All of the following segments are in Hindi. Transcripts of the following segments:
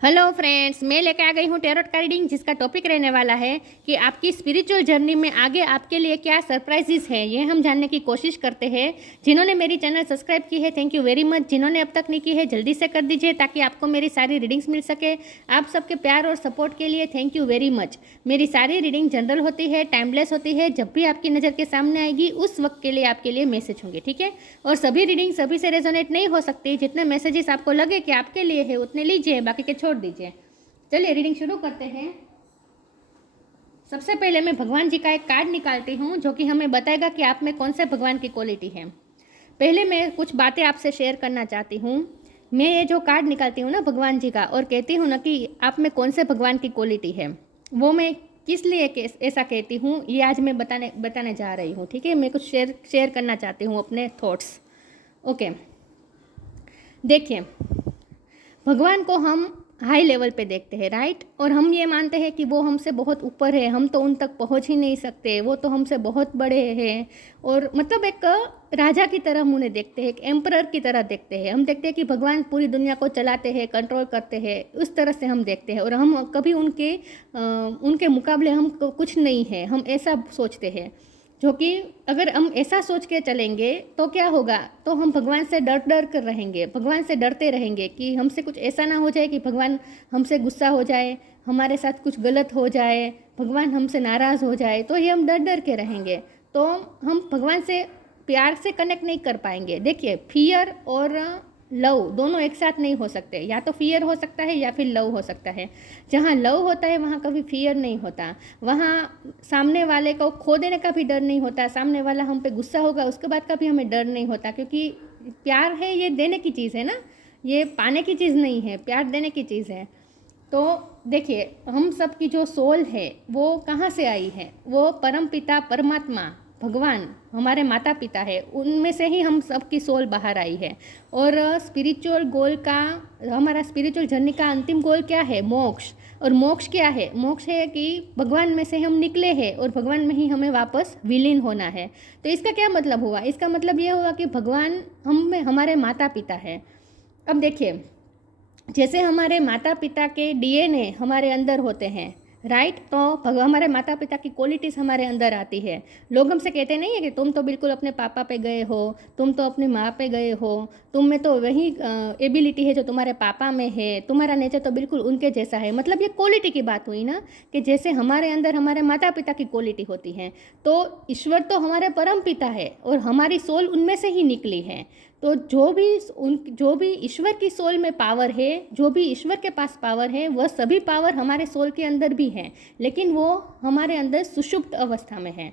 हेलो फ्रेंड्स, मैं लेके आ गई हूँ टेरोट का रीडिंग, जिसका टॉपिक रहने वाला है कि आपकी स्पिरिचुअल जर्नी में आगे आपके लिए क्या सरप्राइजेस है, ये हम जानने की कोशिश करते हैं। जिन्होंने मेरी चैनल सब्सक्राइब की है, थैंक यू वेरी मच। जिन्होंने अब तक नहीं की है, जल्दी से कर दीजिए ताकि आपको मेरी सारी रीडिंग्स मिल सके। आप सबके प्यार और सपोर्ट के लिए थैंक यू वेरी मच। मेरी सारी रीडिंग जनरल होती है, टाइमलेस होती है। जब भी आपकी नज़र के सामने आएगी उस वक्त के लिए आपके लिए मैसेज होंगे, ठीक है। और सभी रीडिंग सभी से रेजोनेट नहीं हो सकती। जितने मैसेजेस आपको लगे कि आपके लिए है उतने लीजिए, बाकी के छोड़ दीजिए। चलिए रीडिंग शुरू करते हैं। सबसे पहले मैं भगवान जी का एक कार्ड निकालती हूँ जो कि हमें बताएगा कि आप में कौन से भगवान की क्वालिटी है। पहले मैं कुछ बातें आपसे शेयर करना चाहती हूँ। मैं ये जो कार्ड निकालती हूँ ना भगवान जी का, और कहती हूँ ना कि आप में कौन से भगवान की क्वालिटी है, वो मैं किस लिए ऐसा कहती हूँ ये आज मैं बताने जा रही हूँ, ठीक है। मैं कुछ शेयर करना चाहती हूँ अपने थॉट्स। ओके, देखिए, भगवान को हम हाई लेवल पे देखते हैं, राइट। और हम ये मानते हैं कि वो हमसे बहुत ऊपर है, हम तो उन तक पहुंच ही नहीं सकते, वो तो हमसे बहुत बड़े हैं। और मतलब एक राजा की तरह हम उन्हें देखते हैं, एक एम्परर की तरह देखते हैं। हम देखते हैं कि भगवान पूरी दुनिया को चलाते हैं, कंट्रोल करते हैं, उस तरह से हम देखते हैं। और हम कभी उनके मुकाबले हम कुछ नहीं है, हम ऐसा सोचते हैं। जो कि अगर हम ऐसा सोच के चलेंगे तो क्या होगा, तो हम भगवान से डर कर रहेंगे, भगवान से डरते रहेंगे कि हमसे कुछ ऐसा ना हो जाए कि भगवान हमसे गुस्सा हो जाए, हमारे साथ कुछ गलत हो जाए, भगवान हमसे नाराज़ हो जाए, तो ये हम डर के रहेंगे। तो हम भगवान से प्यार से कनेक्ट नहीं कर पाएंगे। देखिए, फियर और लव दोनों एक साथ नहीं हो सकते। या तो फियर हो सकता है या फिर लव हो सकता है। जहाँ लव होता है वहाँ कभी फियर नहीं होता। वहाँ सामने वाले को खो देने का भी डर नहीं होता। सामने वाला हम पे गुस्सा होगा उसके बाद का भी हमें डर नहीं होता, क्योंकि प्यार है ये देने की चीज़ है ना, ये पाने की चीज़ नहीं है, प्यार देने की चीज़ है। तो देखिए, हम सब की जो सोल है वो कहाँ से आई है, वो परम पिता परमात्मा भगवान हमारे माता पिता है, उनमें से ही हम सब की सोल बाहर आई है। और स्पिरिचुअल गोल का, हमारा स्पिरिचुअल जर्नी का अंतिम गोल क्या है, मोक्ष। और मोक्ष क्या है, मोक्ष है कि भगवान में से हम निकले हैं और भगवान में ही हमें वापस विलीन होना है। तो इसका क्या मतलब हुआ, इसका मतलब ये हुआ कि भगवान हम में हमारे माता पिता है। अब देखिए, जैसे हमारे माता पिता के डीएनए हमारे अंदर होते हैं, राइट, तो हमारे माता पिता की क्वालिटीज़ हमारे अंदर आती है। लोग हमसे कहते नहीं है कि तुम तो बिल्कुल अपने पापा पे गए हो, तुम तो अपनी माँ पे गए हो, तुम में तो वही एबिलिटी है जो तुम्हारे पापा में है, तुम्हारा नेचर तो बिल्कुल उनके जैसा है। मतलब ये क्वालिटी की बात हुई ना, कि जैसे हमारे अंदर हमारे माता पिता की क्वालिटी होती है, तो ईश्वर तो हमारे परम पिता है और हमारी सोल उनमें से ही निकली है। तो जो भी ईश्वर की सोल में पावर है, जो भी ईश्वर के पास पावर है, वह सभी पावर हमारे सोल के अंदर भी है, लेकिन वो हमारे अंदर सुषुप्त अवस्था में है।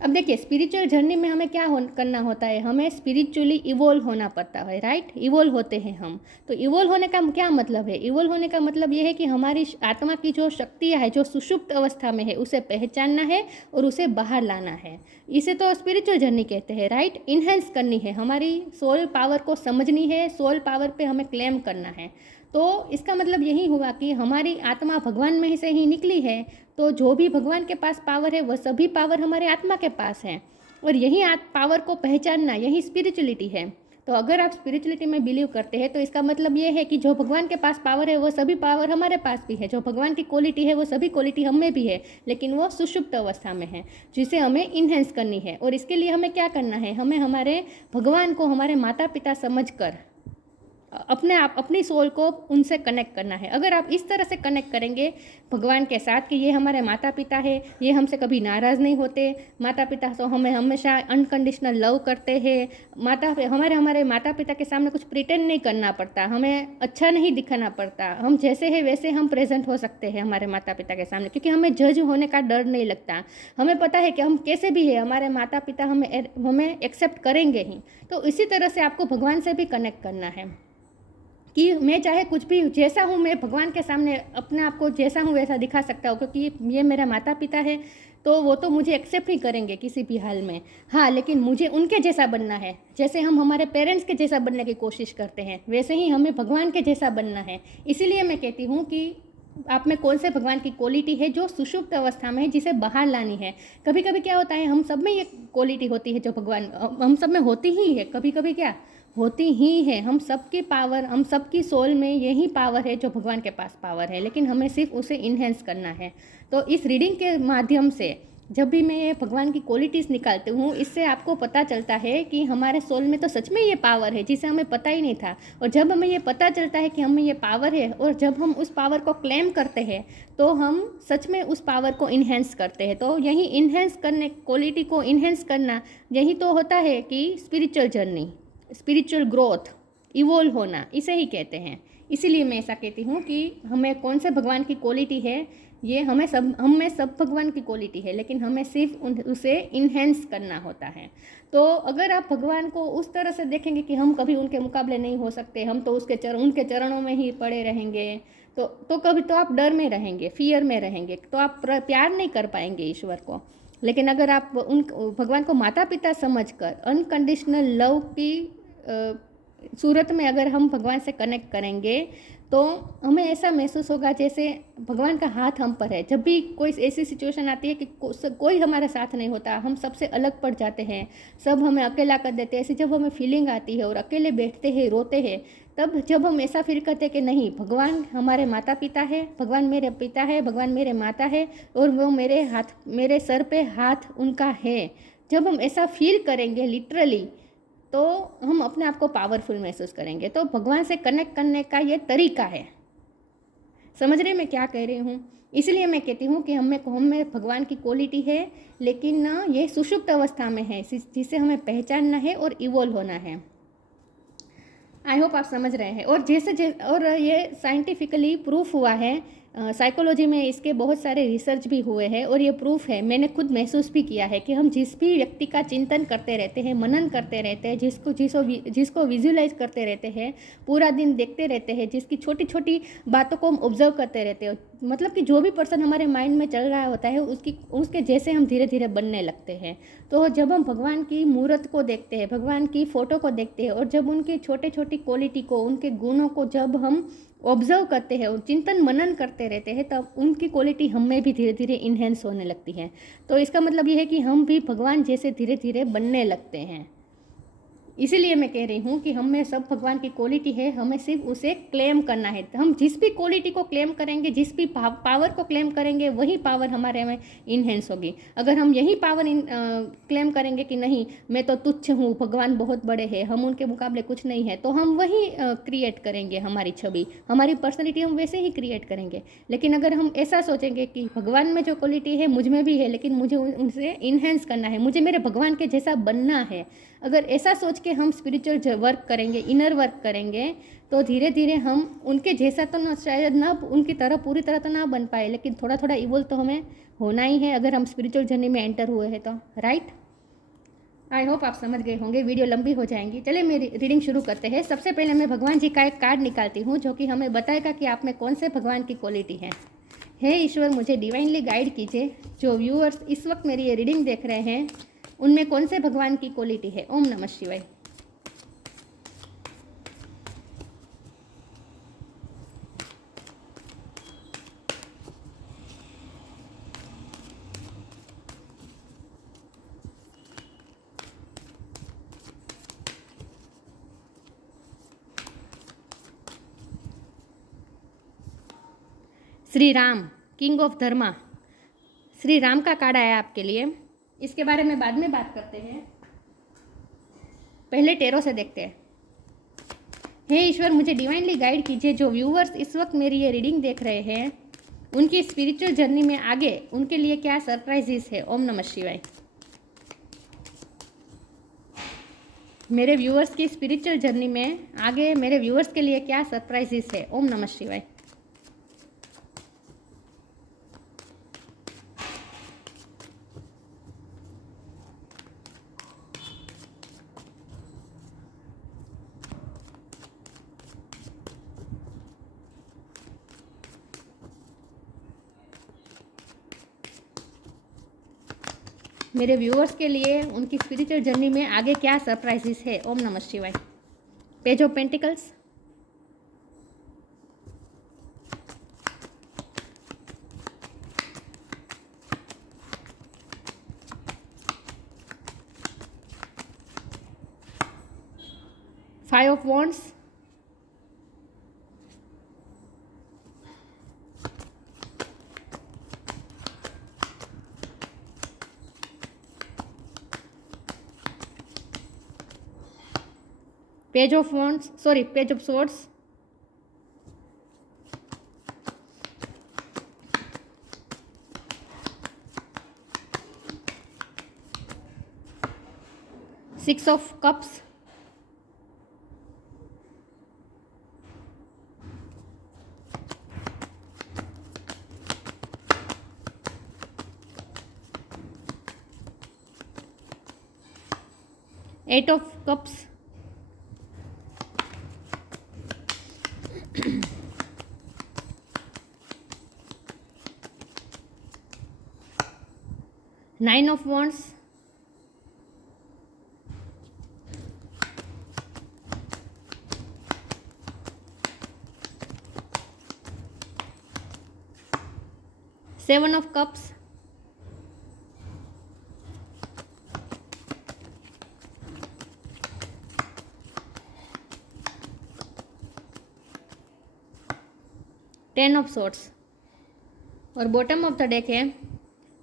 अब देखिए, स्पिरिचुअल जर्नी में हमें क्या करना होता है, हमें स्पिरिचुअली इवोल्व होना पड़ता है, राइट। इवोल्व होते हैं हम। तो इवोल्व होने का क्या मतलब है, इवोल्व होने का मतलब ये है कि हमारी आत्मा की जो शक्तियाँ है जो सुषुप्त अवस्था में है उसे पहचानना है और उसे बाहर लाना है। इसे तो स्पिरिचुअल जर्नी कहते हैं, राइट। इन्हेंस करनी है, हमारी सोल पावर को समझनी है, सोल पावर पे हमें क्लेम करना है। तो इसका मतलब यही हुआ कि हमारी आत्मा भगवान में से ही निकली है, तो जो भी भगवान के पास पावर है वह सभी पावर हमारे आत्मा के पास है। और यही पावर को पहचानना, यही स्पिरिचुअलिटी है। तो अगर आप स्पिरिचुअलिटी में बिलीव करते हैं तो इसका मतलब ये है कि जो भगवान के पास पावर है वो सभी पावर हमारे पास भी है, जो भगवान की क्वालिटी है वो सभी क्वालिटी हम में भी है, लेकिन वो सुषुप्त अवस्था में है, जिसे हमें इन्हेंस करनी है। और इसके लिए हमें क्या करना है, हमें हमारे भगवान को हमारे माता पिता समझकर अपनी सोल को उनसे कनेक्ट करना है। अगर आप इस तरह से कनेक्ट करेंगे भगवान के साथ कि ये हमारे माता पिता है, ये हमसे कभी नाराज़ नहीं होते, माता पिता तो हमें हमेशा अनकंडीशनल लव करते हैं, हमारे माता पिता के सामने कुछ प्रिटेंड नहीं करना पड़ता, हमें अच्छा नहीं दिखाना पड़ता, हम जैसे हैं वैसे हम प्रेजेंट हो सकते हैं हमारे माता पिता के सामने, क्योंकि हमें जज होने का डर नहीं लगता। हमें पता है कि हम कैसे भी हैं, हमारे माता पिता हमें एक्सेप्ट करेंगे ही। तो इसी तरह से आपको भगवान से भी कनेक्ट करना है कि मैं चाहे कुछ भी जैसा हूँ, मैं भगवान के सामने अपने आप को जैसा हूँ वैसा दिखा सकता हूँ, क्योंकि ये मेरा माता पिता है, तो वो तो मुझे एक्सेप्ट ही करेंगे किसी भी हाल में। हाँ, लेकिन मुझे उनके जैसा बनना है। जैसे हम हमारे पेरेंट्स के जैसा बनने की कोशिश करते हैं, वैसे ही हमें भगवान के जैसा बनना है। इसीलिए मैं कहती हूँ कि आप में कौन से भगवान की क्वालिटी है जो सुषुप्त अवस्था में है, जिसे बाहर लानी है। कभी कभी क्या होता है, हम सब में ये क्वालिटी होती है जो भगवान हम सब में होती ही है, कभी कभी क्या होती ही है। हम सबकी पावर, हम सबकी सोल में यही पावर है जो भगवान के पास पावर है, लेकिन हमें सिर्फ उसे इन्हेंस करना है। तो इस रीडिंग के माध्यम से जब भी मैं ये भगवान की क्वालिटीज़ निकालती हूँ, इससे आपको पता चलता है कि हमारे सोल में तो सच में ये पावर है जिसे हमें पता ही नहीं था। और जब हमें ये पता चलता है कि हमें ये पावर है, और जब हम उस पावर को क्लेम करते हैं, तो हम सच में उस पावर को इन्हेंस करते हैं। तो यही इन्हेंस करने, क्वालिटी को इन्हेंस करना, यही तो होता है कि spiritual journey, spiritual growth, evolve होना, इसे ही कहते हैं। इसीलिए मैं ऐसा कहती हूँ कि हमें कौन से भगवान की क्वालिटी है, ये हमें सब, हम में सब भगवान की क्वालिटी है, लेकिन हमें सिर्फ उसे इन्हेंस करना होता है। तो अगर आप भगवान को उस तरह से देखेंगे कि हम कभी उनके मुकाबले नहीं हो सकते, हम तो उनके चरणों में ही पड़े रहेंगे, तो कभी तो आप डर में रहेंगे, फियर में रहेंगे, तो आप प्यार नहीं कर पाएंगे ईश्वर को। लेकिन अगर आप उन भगवान को माता पिता समझकर अनकंडीशनल लव की सूरत में अगर हम भगवान से कनेक्ट करेंगे, तो हमें ऐसा महसूस होगा जैसे भगवान का हाथ हम पर है। जब भी कोई ऐसी सिचुएशन आती है कि कोई हमारे साथ नहीं होता, हम सबसे अलग पड़ जाते हैं, सब हमें अकेला कर देते हैं, ऐसी जब हमें फीलिंग आती है और अकेले बैठते हैं, रोते हैं, तब जब हम ऐसा फील करते हैं कि नहीं, भगवान हमारे माता पिता है, भगवान मेरे पिता है, भगवान मेरे माता है, और वो मेरे सर पे हाथ उनका है, जब हम ऐसा फील करेंगे लिटरली, तो हम अपने आप को पावरफुल महसूस करेंगे। तो भगवान से कनेक्ट करने का ये तरीका है। समझ रहे मैं क्या कह रही हूँ? इसलिए मैं कहती हूँ कि हमें भगवान की क्वालिटी है, लेकिन ना ये सुषुप्त अवस्था में है, जिसे हमें पहचानना है और इवोल्व होना है। आई होप आप समझ रहे हैं। और ये साइंटिफिकली प्रूफ हुआ है, साइकोलॉजी में इसके बहुत सारे रिसर्च भी हुए हैं, और ये प्रूफ है, मैंने खुद महसूस भी किया है कि हम जिस भी व्यक्ति का चिंतन करते रहते हैं, मनन करते रहते हैं, जिसको विजुलाइज करते रहते हैं, पूरा दिन देखते रहते हैं, जिसकी छोटी छोटी बातों को हम ऑब्जर्व करते रहते हैं, मतलब कि जो भी पर्सन हमारे माइंड में चल रहा होता है, उसके जैसे हम धीरे धीरे बनने लगते हैं। तो जब हम भगवान की मूर्त को देखते हैं, भगवान की फ़ोटो को देखते हैं, और जब उनके छोटे छोटी क्वालिटी को, उनके गुणों को जब हम ऑब्जर्व करते हैं और चिंतन मनन करते रहते हैं, तब उनकी क्वालिटी हमें भी धीरे धीरे इन्हेंस होने लगती है। तो इसका मतलब ये है कि हम भी भगवान जैसे धीरे धीरे बनने लगते हैं। इसीलिए मैं कह रही हूँ कि हम में सब भगवान की क्वालिटी है, हमें सिर्फ उसे क्लेम करना है। हम जिस भी क्वालिटी को क्लेम करेंगे, जिस भी पावर को क्लेम करेंगे, वही पावर हमारे में इन्हेंस होगी। अगर हम यही पावर क्लेम करेंगे कि नहीं, मैं तो तुच्छ हूँ, भगवान बहुत बड़े हैं, हम उनके मुकाबले कुछ नहीं है, तो हम वही क्रिएट करेंगे, हमारी छवि, हमारी पर्सनैलिटी हम वैसे ही क्रिएट करेंगे। लेकिन अगर हम ऐसा सोचेंगे कि भगवान में जो क्वालिटी है मुझ में भी है, लेकिन मुझे उनसे इन्हेंस करना है, मुझे मेरे भगवान के जैसा बनना है, अगर ऐसा सोच के हम स्पिरिचुअल वर्क करेंगे, इनर वर्क करेंगे, तो धीरे धीरे हम उनके जैसा तो ना, शायद ना उनकी तरह पूरी तरह तो ना बन पाए, लेकिन थोड़ा थोड़ा इवोल्व तो हमें होना ही है, अगर हम स्पिरिचुअल जर्नी में एंटर हुए हैं तो। राइट, आई होप आप समझ गए होंगे। वीडियो लंबी हो जाएंगी। चलिए मेरी रीडिंग शुरू करते हैं। सबसे पहले मैं भगवान जी का एक कार्ड निकालती हूँ, जो कि हमें बताएगा कि आप में कौन से भगवान की क्वालिटी है। हे ईश्वर, मुझे डिवाइनली गाइड कीजिए। जो व्यूअर्स इस वक्त मेरी ये रीडिंग देख रहे हैं, उनमें कौन से भगवान की क्वालिटी है। ओम नमः शिवाय। श्री राम, किंग ऑफ धर्मा, श्री राम का कार्ड आया आपके लिए। इसके बारे में बाद में बात करते हैं, पहले टेरो से देखते हैं। हे ईश्वर, मुझे डिवाइनली गाइड कीजिए। जो व्यूअर्स इस वक्त मेरी ये रीडिंग देख रहे हैं, उनकी स्पिरिचुअल जर्नी में आगे उनके लिए क्या सरप्राइजेस है। ओम नमः शिवाय। मेरे व्यूअर्स की स्पिरिचुअल जर्नी में आगे मेरे व्यूअर्स के लिए क्या सरप्राइजेस है। ओम नमः शिवाय। मेरे व्यूअर्स के लिए उनकी स्पिरिचुअल जर्नी में आगे क्या सरप्राइजेस है। ओम नमः शिवाय। Page of pentacles, 5 of wands, page of wands, sorry page of swords, six of cups, eight of cups, nine of wands, seven of cups, ten of swords और बॉटम ऑफ द डेक है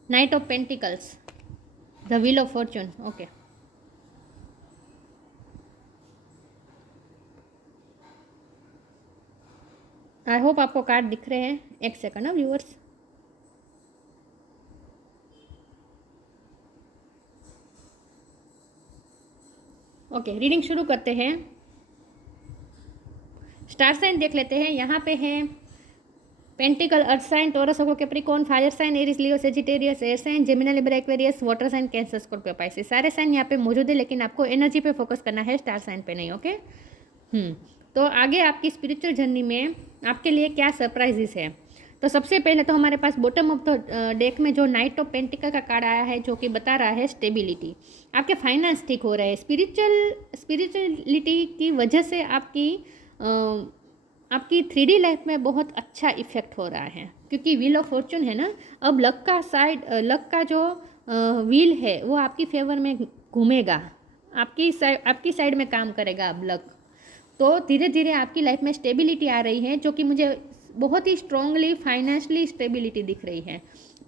knight of pentacles, the wheel of fortune. Okay, I hope आपको कार्ड दिख रहे हैं। एक सेकंड ना व्यूअर्स। ओके, रीडिंग शुरू करते हैं। स्टार साइन देख लेते हैं। यहाँ पे है pentacle, earth sign, Taurus, Capricorn, fire sign, Aries, Leo, Sagittarius, air sign, Gemini, Libra, Aquarius, water sign, Cancer, Scorpio, Pisces. सारे साइन यहाँ पे मौजूद है, लेकिन आपको एनर्जी पे फोकस करना है, स्टार साइन पे नहीं। ओके, तो आगे आपकी स्पिरिचुअल जर्नी में आपके लिए क्या सरप्राइजेस है। तो सबसे पहले तो हमारे पास बॉटम ऑफ द डेक में जो नाइट ऑफ पेंटिकल का कार्ड आया है, जो कि बता रहा है स्टेबिलिटी। आपके फाइनेंस ठीक हो रहे हैं। स्पिरिचुअलिटी की वजह से आपकी 3D लाइफ में बहुत अच्छा इफेक्ट हो रहा है, क्योंकि व्हील ऑफ फॉर्चून है ना। अब लक का जो व्हील है वो आपकी फेवर में घूमेगा, आपकी साइड में काम करेगा अब लक। तो धीरे धीरे आपकी लाइफ में स्टेबिलिटी आ रही है, जो कि मुझे बहुत ही स्ट्रांगली फाइनेंशियली स्टेबिलिटी दिख रही है।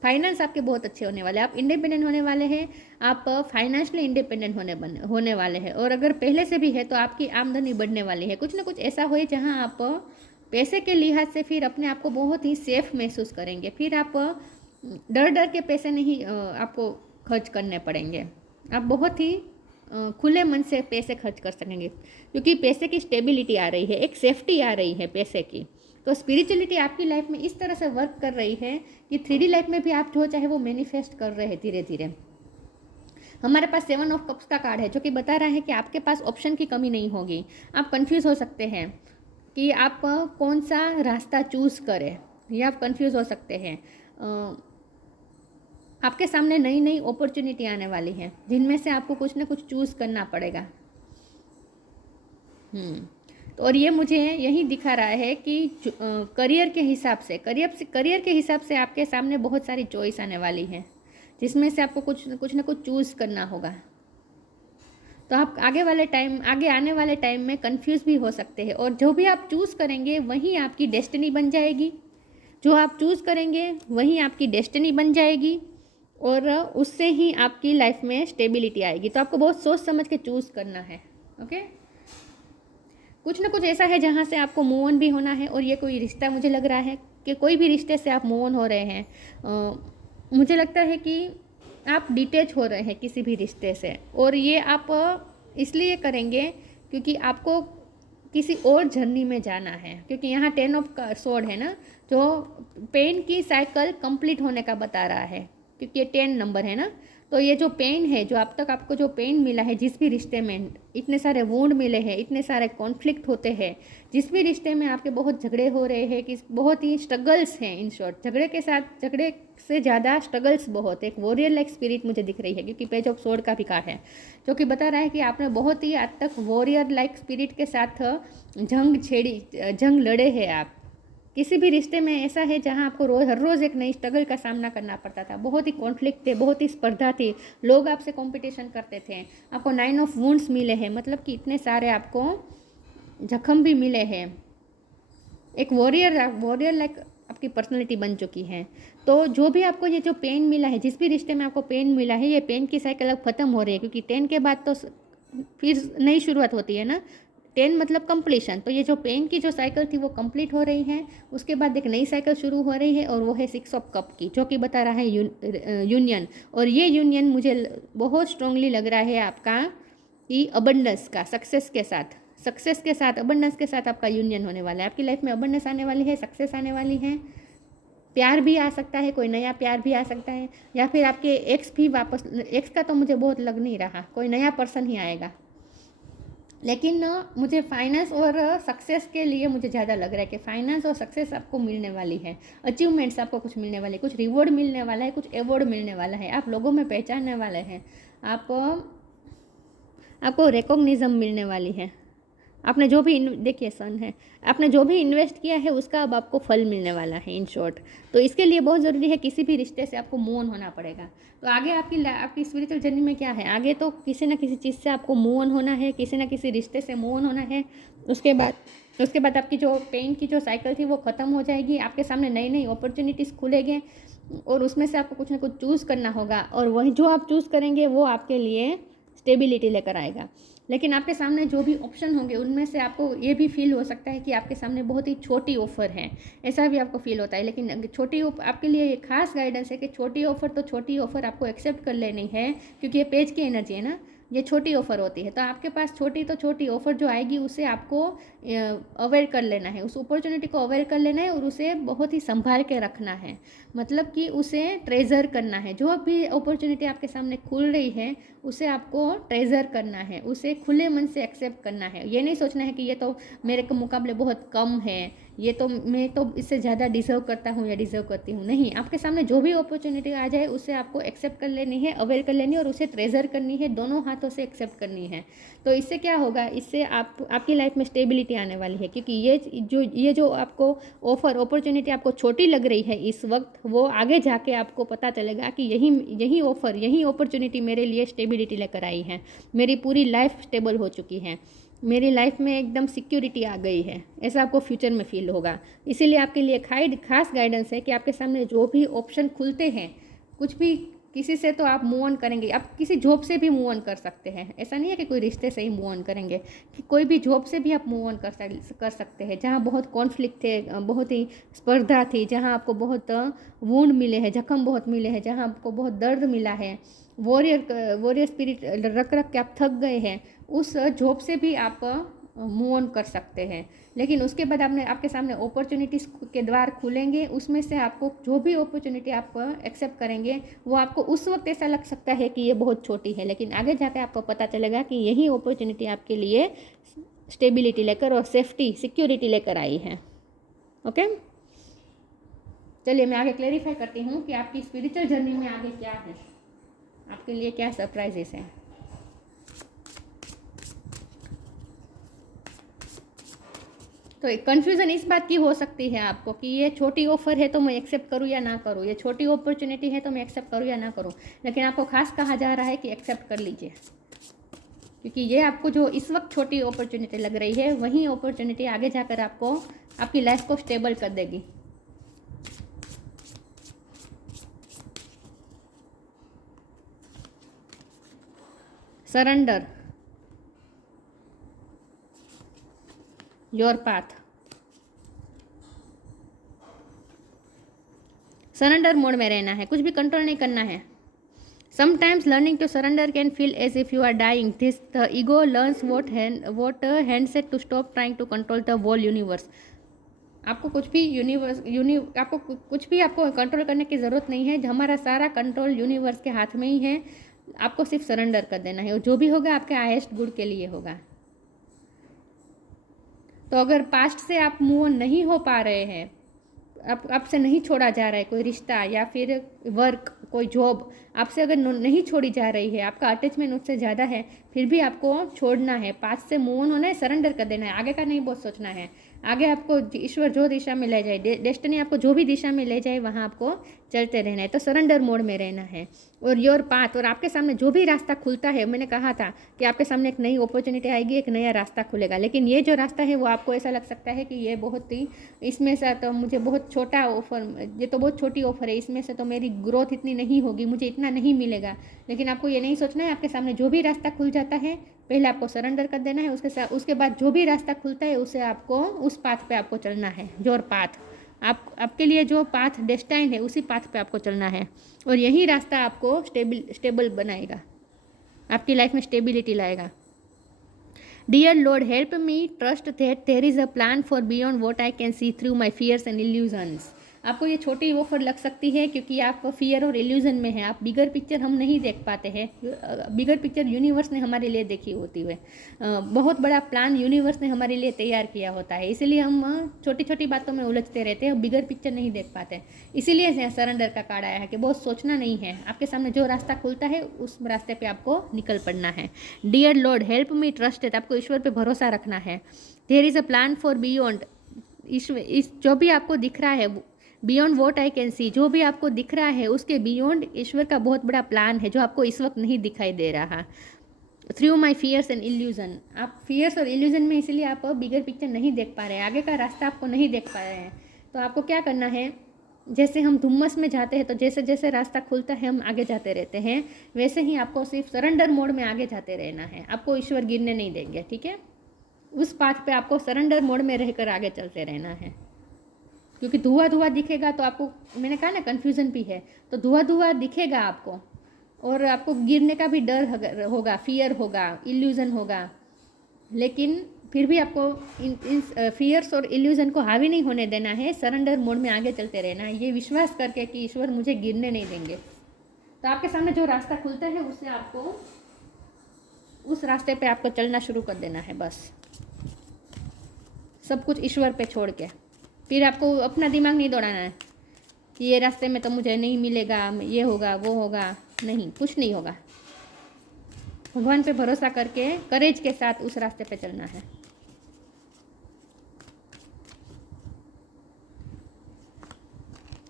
फाइनेंस आपके बहुत अच्छे होने वाले हैं, आप इंडिपेंडेंट होने वाले हैं, आप फाइनेंशियली इंडिपेंडेंट होने वाले हैं। और अगर पहले से भी है तो आपकी आमदनी बढ़ने वाली है। कुछ ना कुछ ऐसा हो जहां आप पैसे के लिहाज से फिर अपने आप को बहुत ही सेफ महसूस करेंगे। फिर आप डर के पैसे नहीं आपको खर्च करने पड़ेंगे। आप बहुत ही खुले मन से पैसे खर्च कर सकेंगे, क्योंकि पैसे की स्टेबिलिटी आ रही है, एक सेफ्टी आ रही है पैसे की। तो स्पिरिचुअलिटी आपकी लाइफ में इस तरह से वर्क कर रही है कि 3D लाइफ में भी आप जो चाहे वो मैनिफेस्ट कर रहे हैं धीरे धीरे। हमारे पास 7 ऑफ कप्स का कार्ड है, जो कि बता रहा है कि आपके पास ऑप्शन की कमी नहीं होगी। आप कंफ्यूज हो सकते हैं कि आप कौन सा रास्ता चूज़ करें, या आप कंफ्यूज हो सकते हैं। आपके सामने नई नई अपॉर्चुनिटी आने वाली है, जिनमें से आपको कुछ ना कुछ चूज़ करना पड़ेगा। तो और ये मुझे यही दिखा रहा है कि करियर के हिसाब से आपके सामने बहुत सारी चॉइस आने वाली है, जिसमें से आपको कुछ ना कुछ चूज़ करना होगा। तो आप आगे आने वाले टाइम में कंफ्यूज भी हो सकते हैं, और जो भी आप चूज़ करेंगे वही आपकी डेस्टिनी बन जाएगी। जो आप चूज़ करेंगे वही आपकी डेस्टिनी बन जाएगी, और उससे ही आपकी लाइफ में स्टेबिलिटी आएगी। तो आपको बहुत सोच समझ के चूज़ करना है। ओके, कुछ ना कुछ ऐसा है जहाँ से आपको मूव ऑन भी होना है। और ये कोई रिश्ता, मुझे लग रहा है कि कोई भी रिश्ते से आप मूव ऑन हो रहे हैं। मुझे लगता है कि आप डिटैच हो रहे हैं किसी भी रिश्ते से, और ये आप इसलिए करेंगे क्योंकि आपको किसी और जर्नी में जाना है। क्योंकि यहाँ 10 ऑफ स्वॉर्ड है ना, जो पेन की साइकिल कंप्लीट होने का बता रहा है, क्योंकि ये 10 नंबर है ना। तो ये जो पेन है, जो अब तक आपको जो पेन मिला है जिस भी रिश्ते में, इतने सारे वुंड मिले हैं, इतने सारे कॉन्फ्लिक्ट होते हैं, जिस भी रिश्ते में आपके बहुत झगड़े हो रहे हैं, कि बहुत ही स्ट्रगल्स हैं। इन शॉर्ट, झगड़े से ज़्यादा स्ट्रगल्स बहुत है। एक वॉरियर लाइक स्पिरिट मुझे दिख रही है, क्योंकि पेज ऑफ स्वॉर्ड का भी कार्ड है, जो कि बता रहा है कि आपने बहुत ही आज तक वॉरियर लाइक स्पिरिट के साथ जंग लड़े हैं। आप किसी भी रिश्ते में ऐसा है जहां आपको हर रोज़ एक नई स्ट्रगल का सामना करना पड़ता था। बहुत ही कॉन्फ्लिक्ट थे, बहुत ही स्पर्धा थी, लोग आपसे कंपटीशन करते थे। आपको 9 ऑफ वुंड्स मिले हैं, मतलब कि इतने सारे आपको जख्म भी मिले हैं, एक वॉरियर लाइक आपकी पर्सनैलिटी बन चुकी है। तो जो भी आपको ये जो पेन मिला है, जिस भी रिश्ते में आपको पेन मिला है, ये पेन की साइकिल अब ख़त्म हो रही है, क्योंकि 10 के बाद तो फिर नई शुरुआत होती है ना। 10 मतलब कंप्लीशन। तो ये जो पेन की जो साइकिल थी वो कंप्लीट हो रही है, उसके बाद एक नई साइकिल शुरू हो रही है, और वो है 6 ऑफ कप की, जो कि बता रहा है यूनियन। और ये यूनियन मुझे बहुत स्ट्रांगली लग रहा है आपका कि अबंडेंस का, सक्सेस के साथ अबंडेंस के साथ आपका यूनियन होने वाला है। आपकी लाइफ में अबंडेंस आने वाली है, सक्सेस आने वाली है, प्यार भी आ सकता है, कोई नया प्यार भी आ सकता है, या फिर आपके एक्स भी वापस, एक्स का तो मुझे बहुत लग नहीं रहा, कोई नया पर्सन ही आएगा। लेकिन मुझे फाइनेंस और सक्सेस के लिए मुझे ज़्यादा लग रहा है कि फाइनेंस और सक्सेस आपको मिलने वाली है, अचीवमेंट्स आपको कुछ मिलने वाले, कुछ रिवॉर्ड मिलने वाला है, कुछ अवार्ड मिलने वाला है, आप लोगों में पहचानने वाले हैं, आपको रिकॉग्निज्म मिलने वाली है। आपने जो भी देखिए सन है, आपने जो भी इन्वेस्ट किया है उसका अब आपको फल मिलने वाला है, इन शॉर्ट। तो इसके लिए बहुत ज़रूरी है, किसी भी रिश्ते से आपको मूव ऑन होना पड़ेगा। तो आगे आपकी स्पिरिचुअल जर्नी में क्या है, आगे तो किसी ना किसी चीज़ से आपको मूव ऑन होना है, किसी ना किसी रिश्ते से मूव ऑन होना है। उसके बाद आपकी जो पेन की जो साइकिल थी वो ख़त्म हो जाएगी, आपके सामने नई नई अपॉर्चुनिटीज़ खुलेंगे, और उसमें से आपको कुछ ना कुछ चूज़ करना होगा, और वही जो आप चूज़ करेंगे वो आपके लिए स्टेबिलिटी लेकर आएगा। लेकिन आपके सामने जो भी ऑप्शन होंगे उनमें से आपको ये भी फील हो सकता है कि आपके सामने बहुत ही छोटी ऑफ़र है, ऐसा भी आपको फील होता है। लेकिन छोटी आपके लिए ये खास गाइडेंस है कि छोटी ऑफ़र आपको एक्सेप्ट कर लेनी है, क्योंकि ये पेज की एनर्जी है ना, ये छोटी ऑफ़र होती है। तो आपके पास छोटी ऑफ़र जो आएगी उसे आपको अवेयर कर लेना है, उस अपॉर्चुनिटी को अवेयर कर लेना है, और उसे बहुत ही संभाल के रखना है, मतलब कि उसे ट्रेजर करना है। जो भी अपॉर्चुनिटी आपके सामने खुल रही है उसे आपको ट्रेजर करना है, उसे खुले मन से एक्सेप्ट करना है। ये नहीं सोचना है कि ये तो मेरे के मुकाबले बहुत कम है, ये तो मैं तो इससे ज़्यादा डिज़र्व करता हूँ या डिज़र्व करती हूँ। नहीं, आपके सामने जो भी अपॉर्चुनिटी आ जाए उसे आपको एक्सेप्ट कर लेनी है, अवेयर कर लेनी है, और उसे ट्रेजर करनी है, दोनों हाथों से एक्सेप्ट करनी है। तो इससे क्या होगा, इससे आपकी लाइफ में स्टेबिलिटी आने वाली है, क्योंकि ये जो आपको अपॉर्चुनिटी आपको छोटी लग रही है इस वक्त, वो आगे जाके आपको पता चलेगा कि यही अपॉर्चुनिटी मेरे लिए स्टेबिलिटी लेकर आई है, मेरी पूरी लाइफ स्टेबल हो चुकी है, मेरी लाइफ में एकदम सिक्योरिटी आ गई है, ऐसा आपको फ्यूचर में फील होगा। इसीलिए आपके लिए खास गाइडेंस है कि आपके सामने जो भी ऑप्शन खुलते हैं, कुछ भी, किसी से तो आप मूव ऑन करेंगे, आप किसी जॉब से भी मूव ऑन कर सकते हैं, ऐसा नहीं है कि कोई रिश्ते से ही मूव ऑन करेंगे, कि कोई भी जॉब से भी आप मूव ऑन कर सकते हैं, जहाँ बहुत कॉन्फ्लिक्ट थे, बहुत ही स्पर्धा थी, जहाँ आपको बहुत वुंड मिले हैं, जख्म बहुत मिले हैं, जहाँ आपको बहुत दर्द मिला है, वॉरियर स्पिरिट रख के आप थक गए हैं, उस जॉब से भी आप मूव ऑन कर सकते हैं। लेकिन उसके बाद आपके सामने अपॉर्चुनिटीज़ के द्वार खुलेंगे, उसमें से आपको जो भी अपॉर्चुनिटी आप एक्सेप्ट करेंगे वो आपको उस वक्त ऐसा लग सकता है कि ये बहुत छोटी है, लेकिन आगे जाकर आपको पता चलेगा कि यही अपॉर्चुनिटी आपके लिए स्टेबिलिटी लेकर और सिक्योरिटी लेकर आई है। ओके, चलिए मैं आगे क्लेरिफाई करती हूँ कि आपकी स्पिरिचुअल जर्नी में आगे क्या है, आपके लिए क्या सरप्राइजेस हैं। तो कन्फ्यूज़न इस बात की हो सकती है आपको कि ये छोटी ऑफ़र है तो मैं एक्सेप्ट करूँ या ना करूँ, ये छोटी अपॉर्चुनिटी है तो मैं एक्सेप्ट करूँ या ना करूँ। लेकिन आपको खास कहा जा रहा है कि एक्सेप्ट कर लीजिए, क्योंकि ये आपको जो इस वक्त छोटी अपॉर्चुनिटी लग रही है वही अपॉर्चुनिटी आगे जाकर आपको आपकी लाइफ को स्टेबल कर देगी। Surrender your path, surrender mode में रहना है, कुछ भी कंट्रोल नहीं करना है। Sometimes learning to surrender can feel as if you are dying, this the ego learns what hand set to stop trying to control the whole universe. आपको कुछ भी आपको कंट्रोल करने की ज़रूरत नहीं है, हमारा सारा कंट्रोल यूनिवर्स के हाथ में ही है। आपको सिर्फ सरेंडर कर देना है, और जो भी होगा आपके हाईएस्ट गुड के लिए होगा। तो अगर पास्ट से आप मूव नहीं हो पा रहे हैं, आपसे नहीं छोड़ा जा रहा है कोई रिश्ता या फिर वर्क, कोई जॉब आपसे अगर नहीं छोड़ी जा रही है, आपका अटैचमेंट उससे ज़्यादा है, फिर भी आपको छोड़ना है, पास्ट से मूव ऑन होना है, सरेंडर कर देना है, आगे का नहीं बहुत सोचना है। आगे आपको ईश्वर जो दिशा में ले जाए, डेस्टिनी आपको जो भी दिशा में ले जाए वहाँ आपको चलते रहना है। तो सरेंडर मोड में रहना है। और योर पाथ, और आपके सामने जो भी रास्ता खुलता है, मैंने कहा था कि आपके सामने एक नई अपॉर्चुनिटी आएगी, एक नया रास्ता खुलेगा, लेकिन ये जो रास्ता है वो आपको ऐसा लग सकता है कि ये बहुत ही, इसमें से तो मुझे बहुत छोटा ऑफर, ये तो बहुत छोटी ऑफर है, इसमें से तो मेरी ग्रोथ इतनी नहीं होगी, मुझे इतना नहीं मिलेगा। लेकिन आपको ये नहीं सोचना है, आपके सामने जो भी रास्ता खुल जाता है पहले आपको सरेंडर कर देना है, उसके बाद जो भी रास्ता खुलता है उसे आपको, उस पाथ पे आपको चलना है। योर पाथ, आपके लिए जो पाथ डेस्टाइन है उसी पाथ पे आपको चलना है, और यही रास्ता आपको स्टेबल बनाएगा, आपकी लाइफ में स्टेबिलिटी लाएगा। Dear lord help me trust that there is a plan for beyond what I can see through my fears and illusions. आपको ये छोटी ऑफर लग सकती है क्योंकि आप फियर और इल्यूजन में हैं, आप बिगर पिक्चर हम नहीं देख पाते हैं, बिगर पिक्चर यूनिवर्स ने हमारे लिए देखी होती है, बहुत बड़ा प्लान यूनिवर्स ने हमारे लिए तैयार किया होता है, इसीलिए हम छोटी छोटी बातों में उलझते रहते हैं, बिगर पिक्चर नहीं देख पाते। इसीलिए सरेंडर का कार्ड आया है कि बहुत सोचना नहीं है, आपके सामने जो रास्ता खुलता है उस रास्ते पर आपको निकल पड़ना है। Dear lord help me trust it, आपको ईश्वर पर भरोसा रखना है। There is a plan for beyond, इस जो भी आपको दिख रहा है, beyond what I can see, जो भी आपको दिख रहा है उसके बियॉन्ड ईश्वर का बहुत बड़ा प्लान है जो आपको इस वक्त नहीं दिखाई दे रहा। Through my fears and illusion, आप फियर्स और इल्यूजन में इसलिए आप बिगर पिक्चर नहीं देख पा रहे हैं, आगे का रास्ता आपको नहीं देख पा रहे हैं। तो आपको क्या करना है, जैसे हम धुम्मस में जाते हैं तो जैसे जैसे रास्ता खुलता है हम आगे जाते रहते हैं, वैसे ही आपको सिर्फ सरेंडर मोड में आगे जाते रहना है, आपको ईश्वर गिरने नहीं देंगे, ठीक है। उस पाथ पे आपको सरेंडर मोड में रहकर आगे चलते रहना है, क्योंकि धुआं धुआं दिखेगा तो आपको, मैंने कहा ना कन्फ्यूज़न भी है, तो धुआं धुआं दिखेगा आपको और आपको गिरने का भी डर होगा, फियर होगा, इल्यूज़न होगा, लेकिन फिर भी आपको इन फियर्स और इल्यूज़न को हावी नहीं होने देना है, सरेंडर मोड में आगे चलते रहना है, ये विश्वास करके कि ईश्वर मुझे गिरने नहीं देंगे। तो आपके सामने जो रास्ता खुलता है उससे आपको, उस रास्ते पे आपको चलना शुरू कर देना है, बस सब कुछ ईश्वर पे छोड़ के। फिर आपको अपना दिमाग नहीं दौड़ाना है कि ये रास्ते में तो मुझे नहीं मिलेगा, ये होगा वो होगा, नहीं, कुछ नहीं होगा। भगवान पे भरोसा करके करेज के साथ उस रास्ते पे चलना है।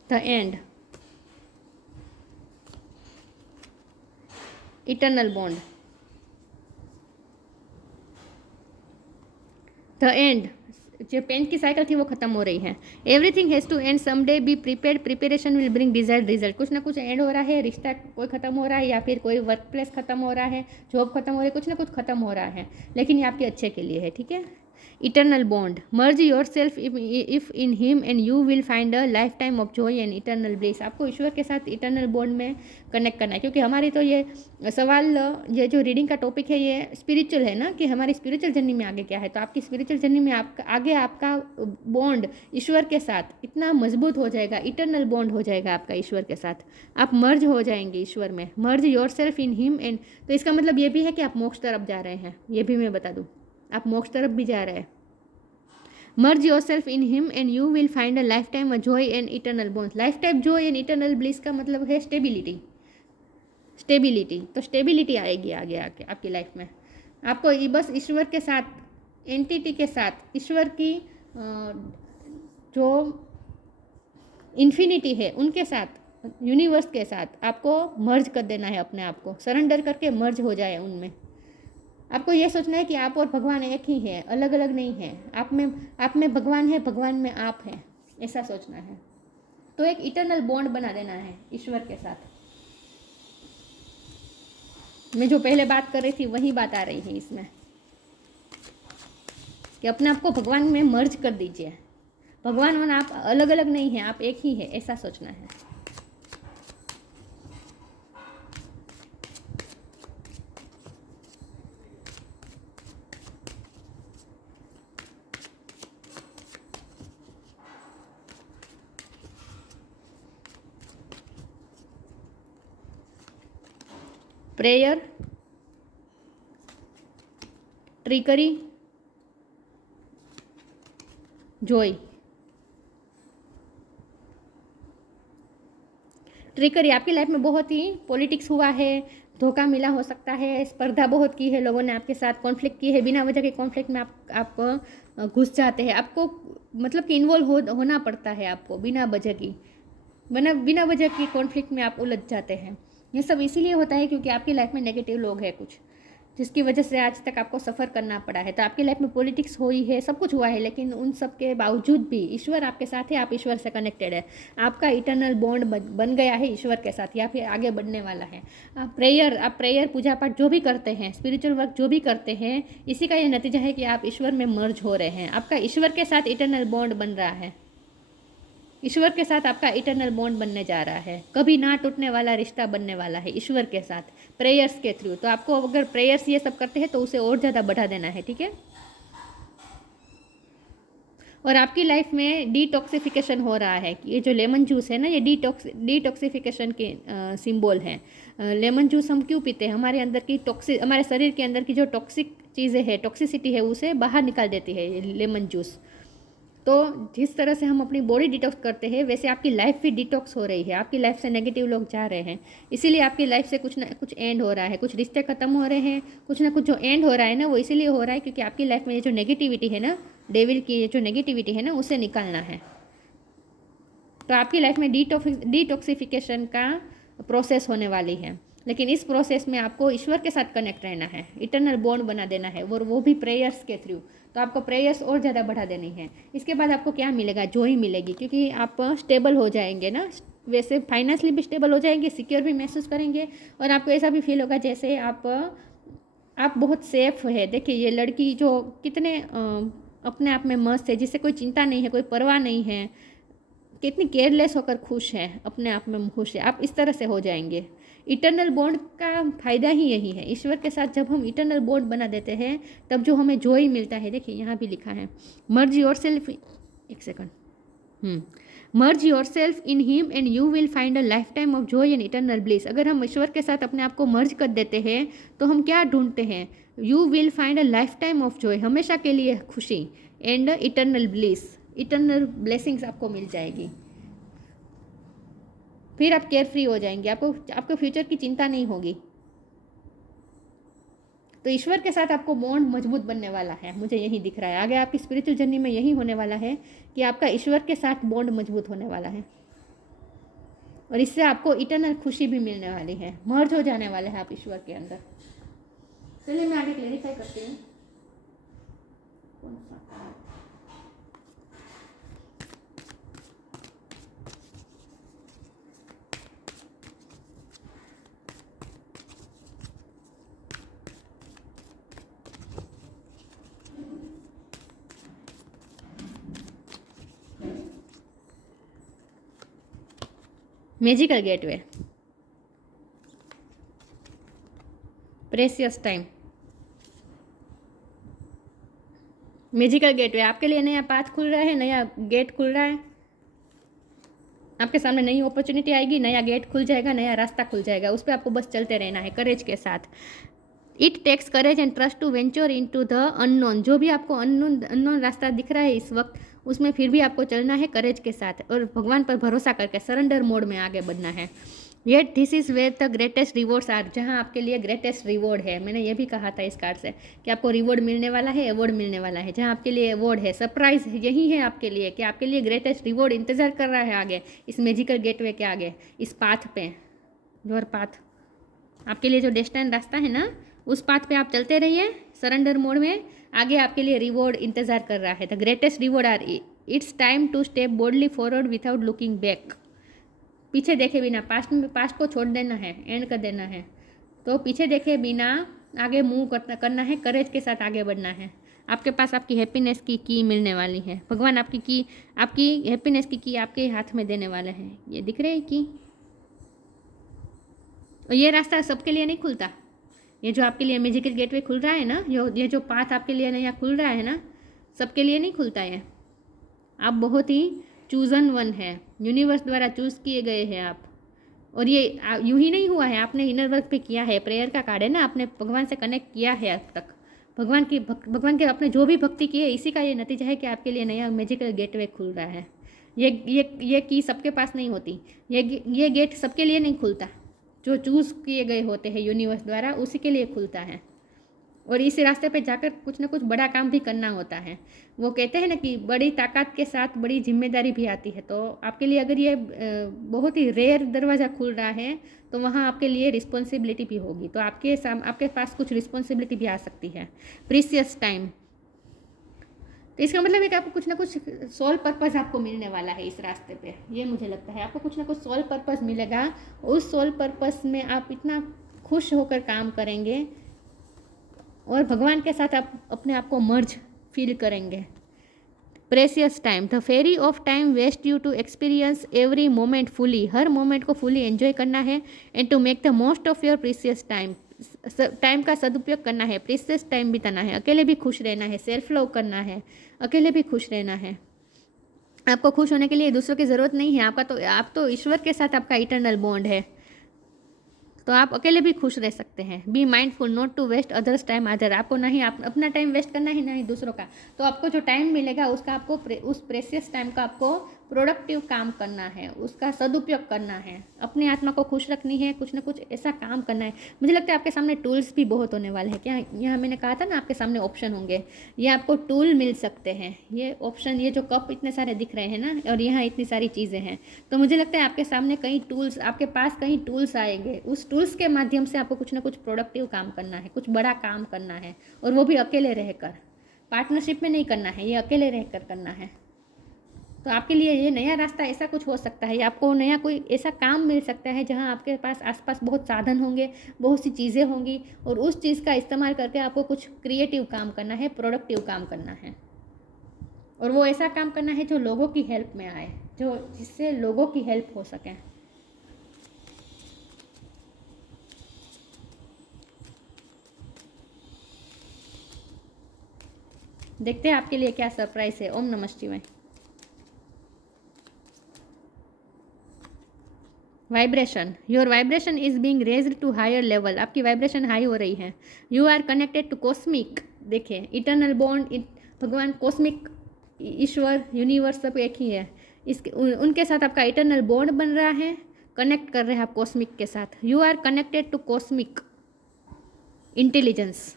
The end, eternal bond, the end, जो पेन की साइकिल थी वो खत्म हो रही है। Everything has to end someday, be prepared, preparation will bring desired result. कुछ ना कुछ एंड हो रहा है, रिश्ता कोई खत्म हो रहा है, या फिर कोई वर्क प्लेस खत्म हो रहा है, जॉब खत्म हो रही है, कुछ ना कुछ खत्म हो रहा है, लेकिन ये आपके अच्छे के लिए है, ठीक है। Eternal bond, merge your self if in him and you will find a life time of Joy and eternal bliss. आपको ईश्वर के साथ इटर्नल बॉन्ड में कनेक्ट करना है, क्योंकि हमारी तो ये सवाल, ये जो रीडिंग का टॉपिक है ये स्पिरिचुअल है ना, कि हमारी स्पिरिचुअल जर्नी में आगे क्या है। तो आपकी स्पिरिचुअल जर्नी में आगे आपका बॉन्ड ईश्वर के साथ इतना मजबूत हो जाएगा, इटर्नल बॉन्ड हो जाएगा आपका ईश्वर के साथ, आप मर्ज हो जाएंगे ईश्वर में। Merge yourself in him and, तो इसका मतलब ये भी है कि आप मोक्ष तरफ जा रहे हैं, ये भी मैं बता दूँ, आप मोक्ष तरफ भी जा रहे हैं। Merge yourself in him and you will find a lifetime a joy and eternal bond. Lifetime joy and eternal bliss का मतलब है स्टेबिलिटी, स्टेबिलिटी। तो स्टेबिलिटी आएगी आगे आके आपकी लाइफ में। आपको ये बस ईश्वर के साथ, एंटिटी के साथ, ईश्वर की जो इन्फिनिटी है उनके साथ, यूनिवर्स के साथ आपको मर्ज कर देना है, अपने आप को सरेंडर करके मर्ज हो जाए उनमें। आपको ये सोचना है कि आप और भगवान एक ही है, अलग अलग नहीं है। आप में भगवान है, भगवान में आप हैं, ऐसा सोचना है। तो एक इटर्नल बॉन्ड बना देना है ईश्वर के साथ। मैं जो पहले बात कर रही थी वही बात आ रही है इसमें, कि अपने आप को भगवान में मर्ज कर दीजिए। भगवान और आप अलग अलग नहीं हैं, आप एक ही है, ऐसा सोचना है। Prayer, trickery, Joy. ट्रिकरी, आपकी लाइफ में बहुत ही पॉलिटिक्स हुआ है, धोखा मिला हो सकता है, स्पर्धा बहुत की है, लोगों ने आपके साथ कॉन्फ्लिक्ट की है, बिना वजह के कॉन्फ्लिक्ट में आप घुस जाते हैं, आपको मतलब कि इन्वॉल्व होना पड़ता है आपको बिना वजह की, बिना वजह की कॉन्फ्लिक्ट में आप उलझ जाते हैं। ये सब इसीलिए होता है क्योंकि आपकी लाइफ में नेगेटिव लोग हैं कुछ, जिसकी वजह से आज तक आपको सफ़र करना पड़ा है। तो आपकी लाइफ में पॉलिटिक्स हुई है, सब कुछ हुआ है, लेकिन उन सब के बावजूद भी ईश्वर आपके साथ है, आप ईश्वर से कनेक्टेड है, आपका इटर्नल बॉन्ड बन गया है ईश्वर के साथ, या फिर आगे बढ़ने वाला है। आप प्रेयर पूजा पाठ जो भी करते हैं, स्पिरिचुअल वर्क जो भी करते हैं, इसी का ये नतीजा है कि आप ईश्वर में मर्ज हो रहे हैं, आपका ईश्वर के साथ इटर्नल बॉन्ड बन रहा है, ईश्वर के साथ आपका इटर्नल बॉन्ड बनने जा रहा है, कभी ना टूटने वाला रिश्ता बनने वाला है ईश्वर के साथ, प्रेयर्स के थ्रू। तो आपको अगर प्रेयर्स ये सब करते हैं तो उसे और ज़्यादा बढ़ा देना है, ठीक है। और आपकी लाइफ में डिटॉक्सिफिकेशन हो रहा है कि ये जो लेमन जूस है ना, ये डिटॉक्सिफिकेशन के सिंबल हैं। लेमन जूस हम क्यों पीते हैं? हमारे अंदर की हमारे शरीर के अंदर की जो टॉक्सिक चीज़ें हैं, टॉक्सिसिटी है, उसे बाहर निकाल देती है ये लेमन जूस। तो जिस तरह से हम अपनी बॉडी डिटॉक्स करते हैं, वैसे आपकी लाइफ भी डिटॉक्स हो रही है, आपकी लाइफ से नेगेटिव लोग जा रहे हैं, इसीलिए आपकी लाइफ से कुछ ना कुछ एंड हो रहा है, कुछ रिश्ते खत्म हो रहे हैं, कुछ ना कुछ जो एंड हो रहा है ना, वो इसीलिए हो रहा है क्योंकि आपकी लाइफ में ये जो नेगेटिविटी है ना, डेविल की ये जो नेगेटिविटी है ना, उसे निकालना है। तो आपकी लाइफ में डिटॉक्सिफिकेशन का प्रोसेस होने वाली है, लेकिन इस प्रोसेस में आपको ईश्वर के साथ कनेक्ट रहना है, इटर्नल बॉन्ड बना देना है, और वो भी प्रेयर्स के थ्रू। तो आपको प्रेयर्स और ज़्यादा बढ़ा देनी है। इसके बाद आपको क्या मिलेगा? जॉय मिलेगी, क्योंकि आप स्टेबल हो जाएंगे ना, वैसे फाइनेंशियली भी स्टेबल हो जाएंगे, सिक्योर भी महसूस करेंगे, और आपको ऐसा भी फील होगा जैसे आप बहुत सेफ है। देखिए ये लड़की जो कितने अपने आप में मस्त है, जिससे कोई चिंता नहीं है, कोई परवाह नहीं है, कितनी केयरलेस होकर खुश है, अपने आप में खुश है, आप इस तरह से हो जाएंगे। इटर्नल बॉन्ड का फ़ायदा ही यही है, ईश्वर के साथ जब हम इटर्नल बॉन्ड बना देते हैं तब जो हमें जॉय मिलता है। देखिए यहाँ भी लिखा है, मर्ज योर सेल्फ, एक second, merge yourself in him and you will find a life time of Joy and eternal bliss. अगर हम ईश्वर के साथ अपने आप को मर्ज कर देते हैं तो हम क्या ढूंढते हैं? You will find a life time of Joy, हमेशा के लिए खुशी, and eternal bliss, eternal blessings आपको मिल जाएगी। फिर आप केयर फ्री हो जाएंगे, आपको फ्यूचर की चिंता नहीं होगी। तो ईश्वर के साथ आपको बॉन्ड मजबूत बनने वाला है, मुझे यही दिख रहा है। आगे आपकी स्पिरिचुअल जर्नी में यही होने वाला है कि आपका ईश्वर के साथ बॉन्ड मजबूत होने वाला है, और इससे आपको इटर्नल खुशी भी मिलने वाली है, मर्ज हो जाने वाले हैं आप ईश्वर के अंदर। चलिए मैं आगे क्लेरिफाई करती हूँ। Magical gateway, precious time. Magical gateway आपके लिए नया पाथ खुल रहा है, नया गेट खुल रहा है, आपके सामने नई अपॉर्चुनिटी आएगी, नया गेट खुल जाएगा, नया रास्ता खुल जाएगा, उस पर आपको बस चलते रहना है करेज के साथ। It takes courage and trust to venture into the unknown. जो भी आपको अननोन रास्ता दिख रहा है इस वक्त, उसमें फिर भी आपको चलना है करेज के साथ, और भगवान पर भरोसा करके सरेंडर मोड में आगे बढ़ना है। Yet this is where the greatest rewards are, जहाँ आपके लिए ग्रेटेस्ट रिवॉर्ड है। मैंने ये भी कहा था इस कार्ड से कि आपको रिवॉर्ड मिलने वाला है, अवार्ड मिलने वाला है। जहाँ आपके लिए अवार्ड है, सरप्राइज यही है आपके लिए कि आपके लिए ग्रेटेस्ट रिवॉर्ड इंतजार कर रहा है आगे, इस मैजिकल गेटवे के आगे, इस पाथ पे, योर पाथ, आपके लिए जो डेस्टिनेशन रास्ता है ना, उस पाथ पे आप चलते रहिए सरेंडर मोड में। आगे आपके लिए रिवॉर्ड इंतजार कर रहा है। The greatest reward are, it's time to step boldly forward without looking back. पीछे देखे बिना, पास्ट को छोड़ देना है, एंड कर देना है। तो पीछे देखे बिना आगे मूव करना है, करेज के साथ आगे बढ़ना है। आपके पास आपकी हैप्पीनेस की की मिलने वाली है। भगवान आपकी हैप्पीनेस की की आपके हाथ में देने वाले हैं। ये दिख रहे हैं की, और ये रास्ता सबके लिए नहीं खुलता। ये जो आपके लिए मैजिकल गेटवे खुल रहा है ना, ये जो पाथ आपके लिए नया खुल रहा है ना, सबके लिए नहीं खुलता है। आप बहुत ही चूजन वन है, यूनिवर्स द्वारा चूज़ किए गए हैं आप। और ये यूं ही नहीं हुआ है, आपने इनर वर्क पे किया है, प्रेयर का कार्ड है ना, आपने भगवान से कनेक्ट किया है अब तक, भगवान के आपने जो भी भक्ति की है, इसी का ये नतीजा है कि आपके लिए नया मैजिकल गेटवे खुल रहा है। ये की सबके पास नहीं होती, ये गेट सबके लिए नहीं खुलता। जो चूज़ किए गए होते हैं यूनिवर्स द्वारा, उसी के लिए खुलता है। और इस रास्ते पे जाकर कुछ ना कुछ बड़ा काम भी करना होता है। वो कहते हैं ना कि बड़ी ताकत के साथ बड़ी जिम्मेदारी भी आती है। तो आपके लिए अगर ये बहुत ही रेयर दरवाज़ा खुल रहा है तो वहाँ आपके लिए रिस्पॉन्सिबिलिटी भी होगी। तो आपके पास कुछ रिस्पॉन्सिबिलिटी भी आ सकती है। प्रीसियस टाइम, तो इसका मतलब है कि आपको कुछ ना कुछ सोल पर्पस आपको मिलने वाला है इस रास्ते पे। ये मुझे लगता है आपको कुछ ना कुछ सोल पर्पस मिलेगा। उस सोल पर्पस में आप इतना खुश होकर काम करेंगे और भगवान के साथ आप अपने आप को मर्ज फील करेंगे। Precious time, the ferry of time waste you to experience every moment fully, हर मोमेंट को फुली एंजॉय करना है and to make the most of your precious time, time का सदुपयोग करना है, प्रीसियस टाइम बिताना है, अकेले भी खुश रहना है, सेल्फ लव करना है, अकेले भी खुश रहना है। आपको खुश होने के लिए दूसरों की ज़रूरत नहीं है, आप तो ईश्वर के साथ आपका इटर्नल बॉन्ड है, तो आप अकेले भी खुश रह सकते हैं। Be mindful not to waste others time आदर, आपको नहीं अपना टाइम वेस्ट करना ही नहीं दूसरों का। तो आपको जो टाइम मिलेगा उसका आपको उस प्रेसियस टाइम का आपको प्रोडक्टिव काम करना है, उसका सदुपयोग करना है, अपनी आत्मा को खुश रखनी है, कुछ ना कुछ ऐसा काम करना है। मुझे लगता है आपके सामने टूल्स भी बहुत होने वाले हैं। क्या यहाँ मैंने कहा था ना आपके सामने ऑप्शन होंगे, ये आपको टूल मिल सकते हैं। ये ऑप्शन, ये जो कप इतने सारे दिख रहे हैं ना और यहाँ इतनी सारी चीज़ें हैं, तो मुझे लगता है आपके सामने कई टूल्स, आपके पास कई टूल्स आएंगे। उस टूल्स के माध्यम से आपको कुछ ना कुछ प्रोडक्टिव काम करना है, कुछ बड़ा काम करना है, और वो भी अकेले रहकर, पार्टनरशिप में नहीं करना है, ये अकेले रहकर करना है। तो आपके लिए ये नया रास्ता ऐसा कुछ हो सकता है, आपको नया कोई ऐसा काम मिल सकता है जहां आपके पास आसपास बहुत साधन होंगे, बहुत सी चीज़ें होंगी, और उस चीज़ का इस्तेमाल करके आपको कुछ क्रिएटिव काम करना है, प्रोडक्टिव काम करना है, और वो ऐसा काम करना है जो लोगों की हेल्प में आए, जो जिससे लोगों की हेल्प हो सके। देखते हैं आपके लिए क्या सरप्राइज है। ओम नमः शिवाय। Vibration, your vibration is being raised to higher level, आपकी वाइब्रेशन हाई हो रही है। You are connected to cosmic, देखिए इटर्नल बॉन्ड, भगवान, कॉस्मिक, ईश्वर, यूनिवर्स सब एक ही है। इसके उनके साथ आपका इटर्नल बॉन्ड बन रहा है, कनेक्ट कर रहे हैं आप कॉस्मिक के साथ। You are connected to cosmic intelligence,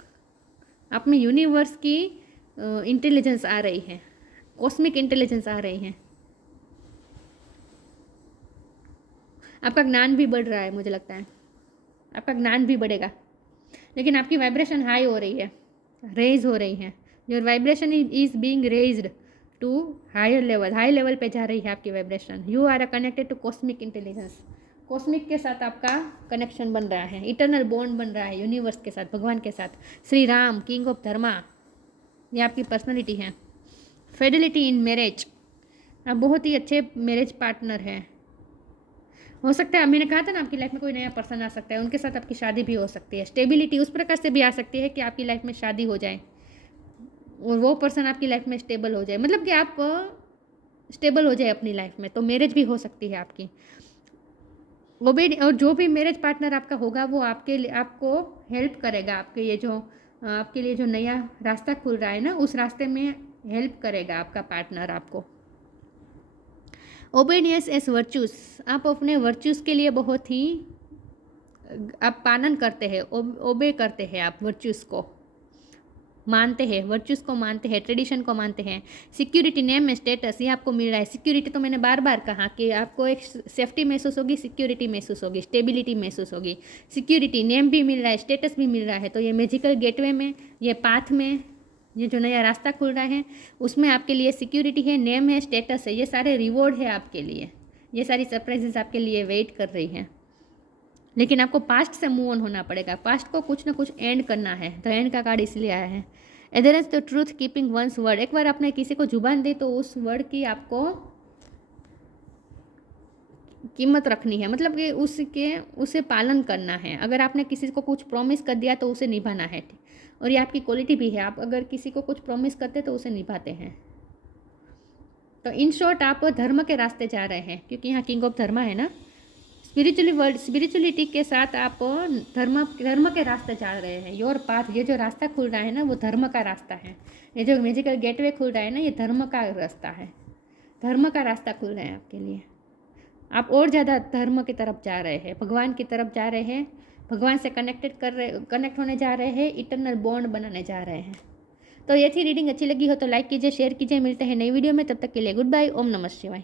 आप में यूनिवर्स की इंटेलिजेंस आ रही है, कॉस्मिक इंटेलिजेंस आ रही है। आपका ज्ञान भी बढ़ रहा है, मुझे लगता है आपका ज्ञान भी बढ़ेगा, लेकिन आपकी वाइब्रेशन हाई हो रही है, रेज हो रही है। Your vibration is being raised to higher level, high level पे जा रही है आपकी vibration. You are connected to cosmic intelligence, cosmic के साथ आपका कनेक्शन बन रहा है, इटर्नल बॉन्ड बन रहा है यूनिवर्स के साथ, भगवान के साथ, श्री राम, किंग ऑफ धर्मा, ये आपकी पर्सनैलिटी है। फिडेलिटी इन मैरिज, आप बहुत ही अच्छे मैरिज पार्टनर हैं। हो सकता है, मैंने कहा था ना आपकी लाइफ में कोई नया पर्सन आ सकता है, उनके साथ आपकी शादी भी हो सकती है। स्टेबिलिटी उस प्रकार से भी आ सकती है कि आपकी लाइफ में शादी हो जाए और वो पर्सन आपकी लाइफ में स्टेबल हो जाए, मतलब कि आप स्टेबल हो जाए अपनी लाइफ में, तो मैरिज भी हो सकती है आपकी। वो भी, और जो भी मैरिज पार्टनर आपका होगा वो आपके लिए, आपको हेल्प करेगा, आपके लिए जो नया रास्ता खुल रहा है ना, उस रास्ते में हेल्प करेगा आपका पार्टनर आपको। ओबीडियंस एज वर्चूस, आप अपने वर्चूस के लिए बहुत ही आप पालन करते हैं, ओबे करते हैं, आप वर्चूस को मानते हैं, वर्चूस को मानते हैं, ट्रेडिशन को मानते हैं। सिक्योरिटी, नेम में स्टेटस, ये आपको मिल रहा है। सिक्योरिटी तो मैंने बार बार कहा कि आपको एक सेफ्टी महसूस होगी, सिक्योरिटी महसूस होगी, स्टेबिलिटी महसूस होगी। सिक्योरिटी, नेम भी मिल रहा है, स्टेटस भी मिल रहा है। तो ये मैजिकल गेटवे में, ये पाथ में, ये जो नया रास्ता खुल रहा है उसमें आपके लिए सिक्योरिटी है, नेम है, स्टेटस है, ये सारे रिवॉर्ड है आपके लिए, ये सारी सरप्राइजेस आपके लिए वेट कर रही हैं। लेकिन आपको पास्ट से मूव ऑन होना पड़ेगा, पास्ट को कुछ ना कुछ एंड करना है। द एंड का कार्ड इसलिए आया है। Adherence to truth, keeping one's word, एक बार आपने किसी को जुबान दी तो उस वर्ड की आपको कीमत रखनी है, मतलब कि उसे पालन करना है। अगर आपने किसी को कुछ प्रॉमिस कर दिया तो उसे निभाना है, और ये आपकी क्वालिटी भी है। आप अगर किसी को कुछ प्रॉमिस करते तो उसे निभाते हैं। तो इन शॉर्ट आप धर्म के रास्ते जा रहे हैं, क्योंकि यहाँ किंग ऑफ धर्मा है ना, स्पिरिचुअलिटी के साथ आप धर्म के रास्ते जा रहे हैं। योर पाथ, ये जो रास्ता खुल रहा है ना वो धर्म का रास्ता है। ये जो मैजिकल गेटवे खुल रहा है ना, ये धर्म का रास्ता है, धर्म का रास्ता खुल रहा है आपके लिए। आप और ज़्यादा धर्म की तरफ जा रहे हैं, भगवान की तरफ जा रहे हैं, भगवान से कनेक्ट होने जा रहे हैं, इटरनल बॉन्ड बनाने जा रहे हैं। तो ये थी रीडिंग। अच्छी लगी हो तो लाइक कीजिए, शेयर कीजिए। मिलते हैं नई वीडियो में, तब तक के लिए गुड बाय। ओम नमः शिवाय।